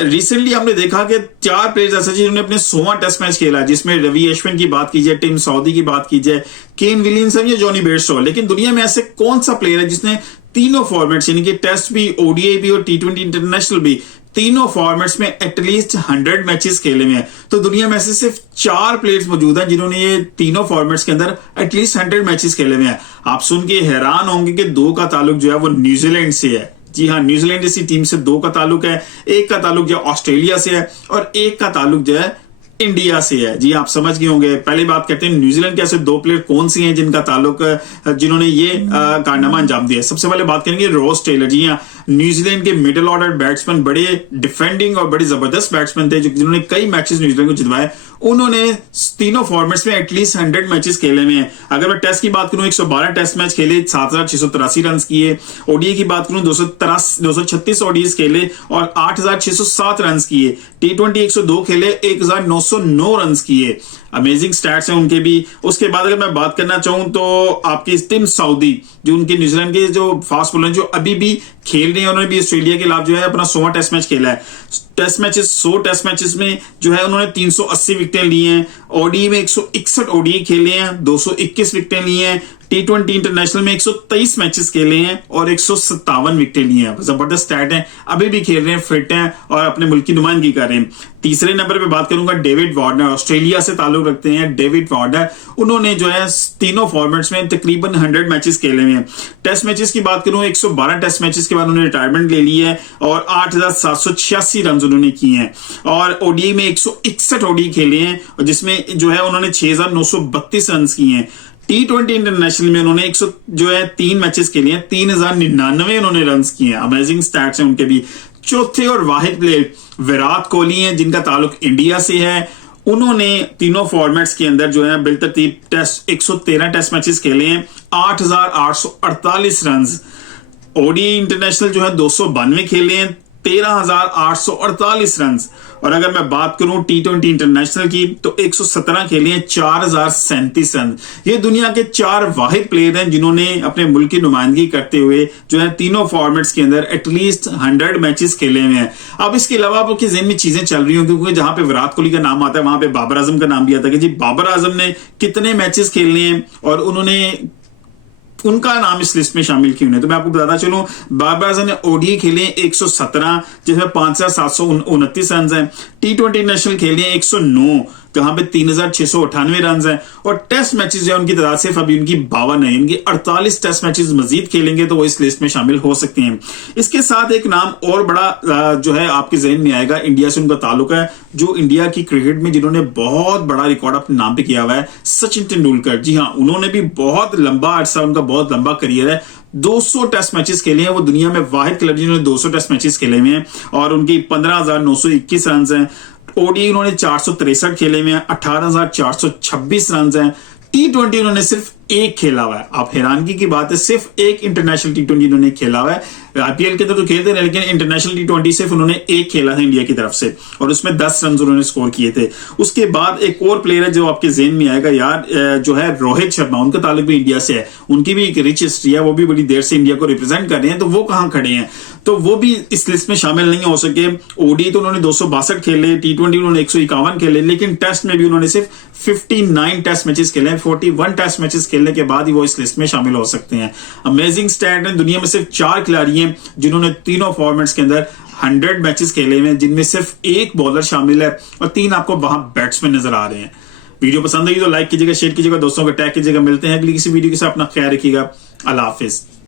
Recently हमने देखा कि 4 प्लेयर्स ऐसे जिन्होंने अपने 100वां टेस्ट मैच खेला, जिसमें रवि अश्विन की बात की जाए, टिम साउदी की बात की जाए, केन विलियमसन या जॉनी बेयरस्टो। लेकिन दुनिया में ऐसे कौन सा प्लेयर है जिसने तीनों फॉर्मेट्स यानी कि टेस्ट भी, ओडीआई भी और टी20 इंटरनेशनल भी, तीनों फॉर्मेट्स में एटलीस्ट 100 मैचेस खेले हुए हैं? तो दुनिया में ऐसे सिर्फ 4 प्लेयर्स मौजूद हैं जिन्होंने ये तीनों फॉर्मेट्स के अंदर एटलीस्ट 100 मैचेस खेले हुए हैं। आप सुन के हैरान होंगे कि 2 का ताल्लुक जो है वो न्यूजीलैंड से है। जी हाँ, न्यूजीलैंड जैसी टीम से 2 का ताल्लुक है। एक का ताल्लुक जो ऑस्ट्रेलिया से है और एक का ताल्लुक जो है इंडिया से है। जी आप समझ गए होंगे। पहले बात करते हैं न्यूजीलैंड के ऐसे 2 प्लेयर कौन से हैं जिनका ताल्लुक, जिन्होंने ये कारनामा अंजाम दिया। सबसे पहले बात करेंगे रॉस टेलर। जी हाँ, न्यूजीलैंड के मिडिल ऑर्डर बैट्समैन, बड़े डिफेंडिंग और बड़े जबरदस्त बैट्समैन थे जिन्होंने कई मैचेस न्यूजीलैंड को जितवाए। उन्होंने तीनों फॉर्मेट्स में एटलीस्ट 100 मैचेस खेले हुए हैं। अगर मैं टेस्ट की बात करूं, 112 टेस्ट मैच खेले, 7683 रन किए। ओडीआई की बात करूं, 236 ओडीज खेले और 8607 रन किए। टी20 102 खेले, 1909 रन किए। अमेजिंग स्टैट्स हैं उनके भी। उसके बाद अगर मैं बात करना चाहूं तो आपकी टिम साउदी, जो उनके न्यूजीलैंड के जो फास्ट बॉलर जो अभी भी खेल रहे हैं, उन्होंने भी ऑस्ट्रेलिया के खिलाफ जो है अपना 100वां टेस्ट मैच खेला है। टेस्ट मैचेस 100 टेस्ट मैचेस में जो है उन्होंने 380 विकेटें ली हैं। ओडीआई में 161 ओडीआई खेले हैं, 221 विकेटें ली हैं। टी20 इंटरनेशनल में 123 मैचेस खेले हैं और 157 विकेटें ली हैं। जबरदस्त स्टैट है, अभी भी खेल रहे हैं, फिट हैं और अपने मुल्क की नुमाइंदगी कर रहे हैं। तीसरे नंबर पे बात करूंगा डेविड वार्नर, ऑस्ट्रेलिया से ताल्लुक रखते हैं डेविड वार्नर। उन्होंने जो है तीनों फॉर्मेट्स में तकरीबन 100 मैचेस खेले हुए हैं। टेस्ट मैचेस की बात करूं, 112 टेस्ट मैचेस के बाद उन्होंने रिटायरमेंट ले ली है और 8786 रन उन्होंने किए हैं। और ओडीआई में 161 ओडीआई खेले हैं और जिसमें जो है उन्होंने 6932 रन किए हैं। टी20 इंटरनेशनल में उन्होंने 3 मैचेस खेले हैं, 3099 उन्होंने रन किए हैं। अमेजिंग स्टैट्स हैं उनके भी। चौथे और वाहिद प्लेयर विराट कोहली हैं, जिनका ताल्लुक इंडिया से है। उन्होंने तीनों फॉर्मेट्स के अंदर जो है बिलतरतीब टेस्ट 113 टेस्ट मैचेस खेले हैं, 8848 रन। ओडीआई इंटरनेशनल जो है 292 खेले हैं, 13848 रन। और अगर मैं बात करूं टी20 इंटरनेशनल की तो 117 खेले हैं, 4037 रन। ये दुनिया के 4 वाहिद प्लेयर हैं जिन्होंने अपने मुल्क की नुमाइंदगी करते हुए जो है तीनों फॉर्मेट्स के अंदर एटलीस्ट 100 मैचेस खेले हुए हैं। अब इसके अलावा आपके ज़हन में चीजें चल रही होंगी, क्योंकि जहां पे विराट कोहली का नाम आता है वहां पे बाबर आजम का नाम भी आता है कि जी बाबर आजम ने कितने मैचेस खेलने हैं और उन्होंने उनका नाम इस लिस्ट में शामिल क्यों नहीं। तो मैं आपको बताता चलूं, बाबर आजम ने ओडीआई खेले 117, जिसमें 5729 रन हैं। टी20 नेशनल खेले 109, जहां पे 3698 रन हैं। और टेस्ट मैचेस जो है उनकी तादाद सिर्फ अभी उनकी 52 है। इनकी 48 टेस्ट मैचेस मजीद खेलेंगे तो वो इस लिस्ट में शामिल हो सकते हैं। इसके साथ एक नाम और बड़ा जो है आपके जहन में आएगा, इंडिया से उनका ताल्लुक है, जो इंडिया की क्रिकेट में जिन्होंने बहुत बड़ा रिकॉर्ड अपने नाम पे किया हुआ है, सचिन तेंदुलकर। जी हाँ, उन्होंने भी बहुत लंबा अरसा, उनका बहुत लंबा करियर है। 200 टेस्ट मैचेस खेले हैं। वो दुनिया में वाहिद खिलाड़ी जिन्होंने 200 टेस्ट मैचेस खेले हुए हैं और उनकी 15921 रन हैं। ओडीआई उन्होंने 463 खेले हुए हैं, 18426 रन हैं। टी20 उन्होंने सिर्फ एक खेला हुआ है। आप हैरानगी की बात है, सिर्फ एक इंटरनेशनल टी20 उन्होंने खेला हुआ है। आईपीएल के तो खेलते रहे, लेकिन इंटरनेशनल टी20 सिर्फ उन्होंने एक खेला था इंडिया की तरफ से और उसमें 10 रन उन्होंने स्कोर किए थे। उसके बाद एक और प्लेयर है जो आपके जेहन में आएगा यार, जो है रोहित शर्मा। उनका ताल्लुक भी इंडिया से है, उनकी भी एक रिच हिस्ट्री है, वो भी बड़ी देर से इंडिया को रिप्रेजेंट कर रहे हैं। तो वो कहां खड़े हैं, तो वो भी इस लिस्ट में शामिल नहीं हो सके। ओडीआई तो उन्होंने 262 खेले, टी20 उन्होंने 151 खेले, लेकिन टेस्ट में भी उन्होंने सिर्फ 59 टेस्ट मैचेस खेले हैं। 41 टेस्ट मैचेस खेलने के बाद ही वो इस लिस्ट में शामिल हो सकते हैं। अमेजिंग स्टैट है। दुनिया में सिर्फ 4 खिलाड़ी हैं जिन्होंने तीनों फॉर्मेट्स के अंदर 100 मैचेस खेले हुए हैं, जिनमें सिर्फ एक बॉलर शामिल है और 3 आपको वहां बैट्समैन नजर आ रहे हैं। वीडियो पसंद आई तो लाइक कीजिएगा, शेयर कीजिएगा, दोस्तों को टैग कीजिएगा। मिलते हैं अगली किसी वीडियो के साथ। अपना ख्याल रखिएगा। अल्लाह हाफिज।